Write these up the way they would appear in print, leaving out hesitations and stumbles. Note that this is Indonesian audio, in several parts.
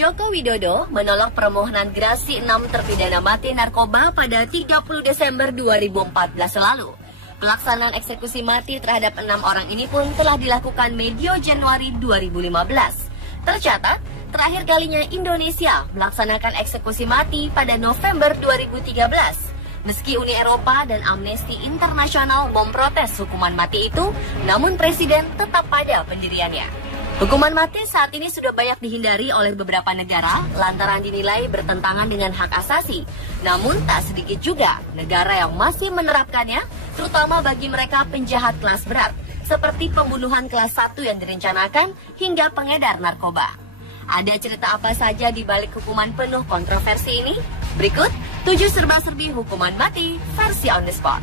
Joko Widodo menolak permohonan gerasi 6 terpidana mati narkoba pada 30 Desember 2014 lalu. Pelaksanaan eksekusi mati terhadap 6 orang ini pun telah dilakukan medio Januari 2015. Tercatat, terakhir kalinya Indonesia melaksanakan eksekusi mati pada November 2013. Meski Uni Eropa dan Amnesty International memprotes hukuman mati itu, namun Presiden tetap pada pendiriannya. Hukuman mati saat ini sudah banyak dihindari oleh beberapa negara lantaran dinilai bertentangan dengan hak asasi. Namun tak sedikit juga negara yang masih menerapkannya, terutama bagi mereka penjahat kelas berat, seperti pembunuhan kelas 1 yang direncanakan hingga pengedar narkoba. Ada cerita apa saja di balik hukuman penuh kontroversi ini? Berikut 7 serba-serbi hukuman mati versi on the spot.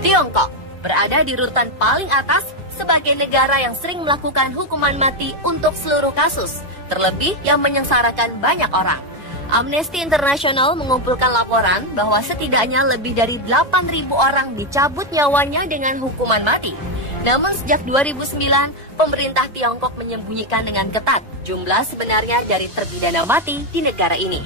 Tiongkok berada di urutan paling atas sebagai negara yang sering melakukan hukuman mati untuk seluruh kasus, terlebih yang menyengsarakan banyak orang. Amnesty International mengumpulkan laporan bahwa setidaknya lebih dari 8.000 orang dicabut nyawanya dengan hukuman mati. Namun sejak 2009, pemerintah Tiongkok menyembunyikan dengan ketat jumlah sebenarnya dari terpidana mati di negara ini.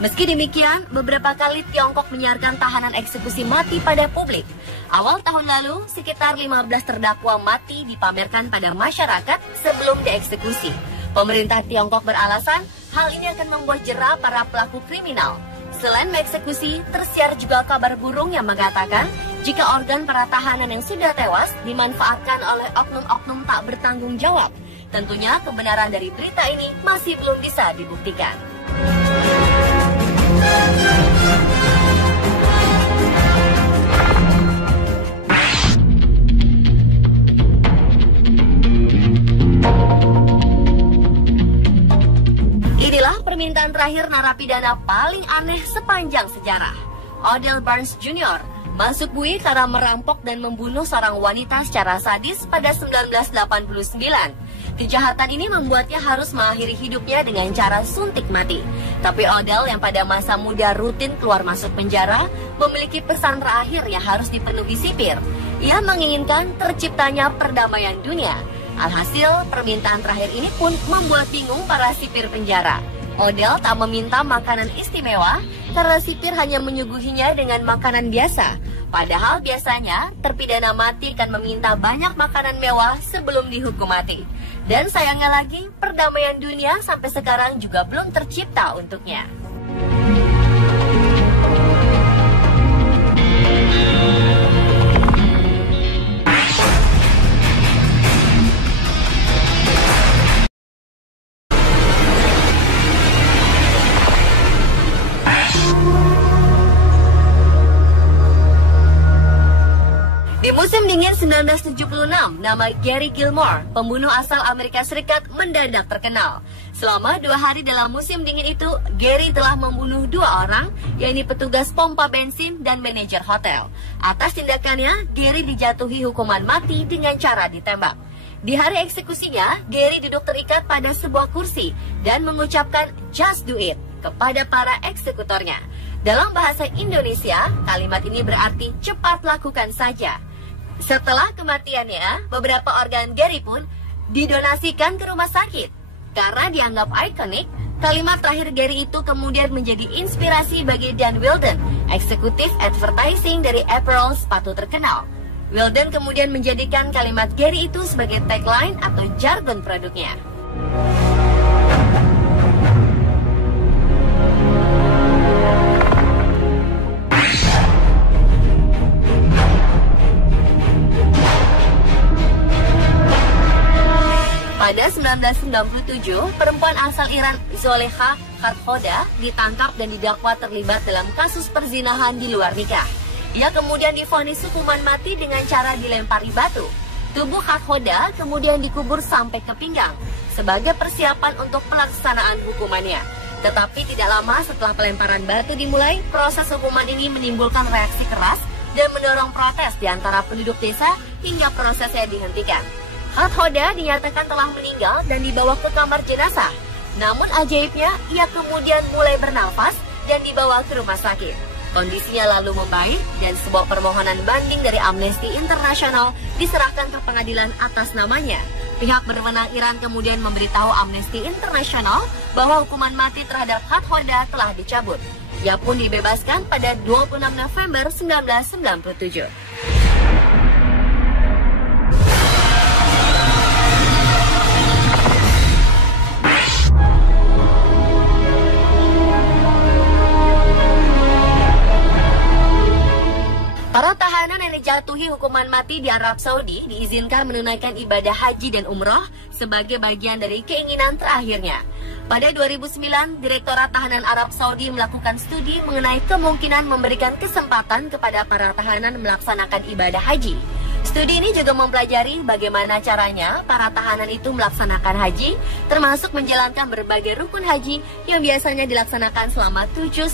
Meski demikian, beberapa kali Tiongkok menyiarkan tahanan eksekusi mati pada publik. Awal tahun lalu, sekitar 15 terdakwa mati dipamerkan pada masyarakat sebelum dieksekusi. Pemerintah Tiongkok beralasan hal ini akan membuat jera para pelaku kriminal. Selain mengeksekusi, tersiar juga kabar burung yang mengatakan jika organ para tahanan yang sudah tewas dimanfaatkan oleh oknum-oknum tak bertanggung jawab. Tentunya kebenaran dari berita ini masih belum bisa dibuktikan. Inilah permintaan terakhir narapidana paling aneh sepanjang sejarah. Odell Barnes Jr. masuk bui karena merampok dan membunuh seorang wanita secara sadis pada 1989. Kejahatan ini membuatnya harus mengakhiri hidupnya dengan cara suntik mati. Tapi Odell yang pada masa muda rutin keluar masuk penjara memiliki pesan terakhir yang harus dipenuhi sipir. Ia menginginkan terciptanya perdamaian dunia. Alhasil, permintaan terakhir ini pun membuat bingung para sipir penjara. Odell tak meminta makanan istimewa karena sipir hanya menyuguhinya dengan makanan biasa. Padahal biasanya terpidana mati akan meminta banyak makanan mewah sebelum dihukum mati. Dan sayangnya lagi, perdamaian dunia sampai sekarang juga belum tercipta untuknya. Di musim dingin 1976, nama Gary Gilmore, pembunuh asal Amerika Serikat, mendadak terkenal. Selama 2 hari dalam musim dingin itu, Gary telah membunuh 2 orang, yaitu petugas pompa bensin dan manajer hotel. Atas tindakannya, Gary dijatuhi hukuman mati dengan cara ditembak. Di hari eksekusinya, Gary duduk terikat pada sebuah kursi dan mengucapkan "Just do it" kepada para eksekutornya. Dalam bahasa Indonesia, kalimat ini berarti cepat lakukan saja. Setelah kematiannya, beberapa organ Gary pun didonasikan ke rumah sakit. Karena dianggap ikonik, kalimat terakhir Gary itu kemudian menjadi inspirasi bagi Dan Wilden, eksekutif advertising dari apparel sepatu terkenal. Wilden kemudian menjadikan kalimat Gary itu sebagai tagline atau jargon produknya. Pada 1997, perempuan asal Iran Zolekha Khathoda ditangkap dan didakwa terlibat dalam kasus perzinahan di luar nikah. Ia kemudian divonis hukuman mati dengan cara dilempari batu. Tubuh Khathoda kemudian dikubur sampai ke pinggang sebagai persiapan untuk pelaksanaan hukumannya. Tetapi tidak lama setelah pelemparan batu dimulai, proses hukuman ini menimbulkan reaksi keras dan mendorong protes di antara penduduk desa hingga prosesnya dihentikan. Khathoda dinyatakan telah meninggal dan dibawa ke kamar jenazah. Namun ajaibnya, ia kemudian mulai bernafas dan dibawa ke rumah sakit. Kondisinya lalu membaik dan sebuah permohonan banding dari Amnesty International diserahkan ke pengadilan atas namanya. Pihak berwenang Iran kemudian memberitahu Amnesty International bahwa hukuman mati terhadap Hathoda telah dicabut. Ia pun dibebaskan pada 26 November 1997. Para tahanan yang dijatuhi hukuman mati di Arab Saudi diizinkan menunaikan ibadah haji dan umroh sebagai bagian dari keinginan terakhirnya. Pada 2009, Direktorat Tahanan Arab Saudi melakukan studi mengenai kemungkinan memberikan kesempatan kepada para tahanan melaksanakan ibadah haji. Studi ini juga mempelajari bagaimana caranya para tahanan itu melaksanakan haji, termasuk menjalankan berbagai rukun haji yang biasanya dilaksanakan selama 7-10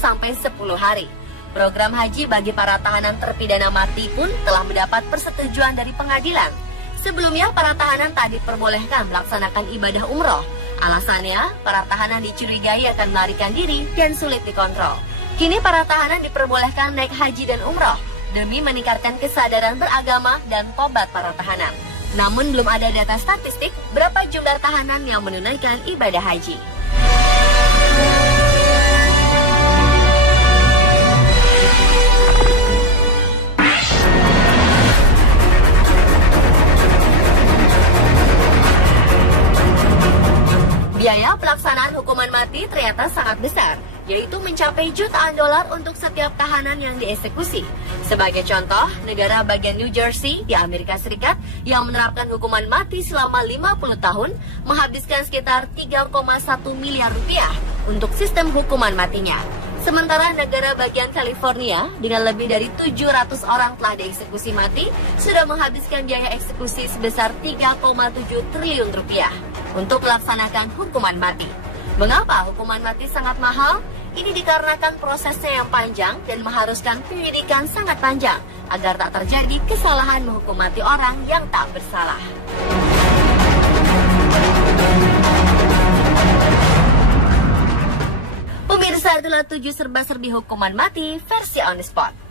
hari. Program haji bagi para tahanan terpidana mati pun telah mendapat persetujuan dari pengadilan. Sebelumnya, para tahanan tak diperbolehkan melaksanakan ibadah umroh. Alasannya, para tahanan dicurigai akan melarikan diri dan sulit dikontrol. Kini para tahanan diperbolehkan naik haji dan umroh demi meningkatkan kesadaran beragama dan tobat para tahanan. Namun belum ada data statistik berapa jumlah tahanan yang menunaikan ibadah haji. Biaya pelaksanaan hukuman mati ternyata sangat besar, yaitu mencapai jutaan dolar untuk setiap tahanan yang dieksekusi. Sebagai contoh, negara bagian New Jersey di Amerika Serikat yang menerapkan hukuman mati selama 50 tahun menghabiskan sekitar 3,1 miliar rupiah untuk sistem hukuman matinya. Sementara negara bagian California dengan lebih dari 700 orang telah dieksekusi mati sudah menghabiskan biaya eksekusi sebesar 3,7 triliun rupiah untuk melaksanakan hukuman mati. Mengapa hukuman mati sangat mahal? Ini dikarenakan prosesnya yang panjang dan mengharuskan penyelidikan sangat panjang agar tak terjadi kesalahan menghukum mati orang yang tak bersalah. Pemirsa, itulah 7 serba-serbi hukuman mati versi On The Spot.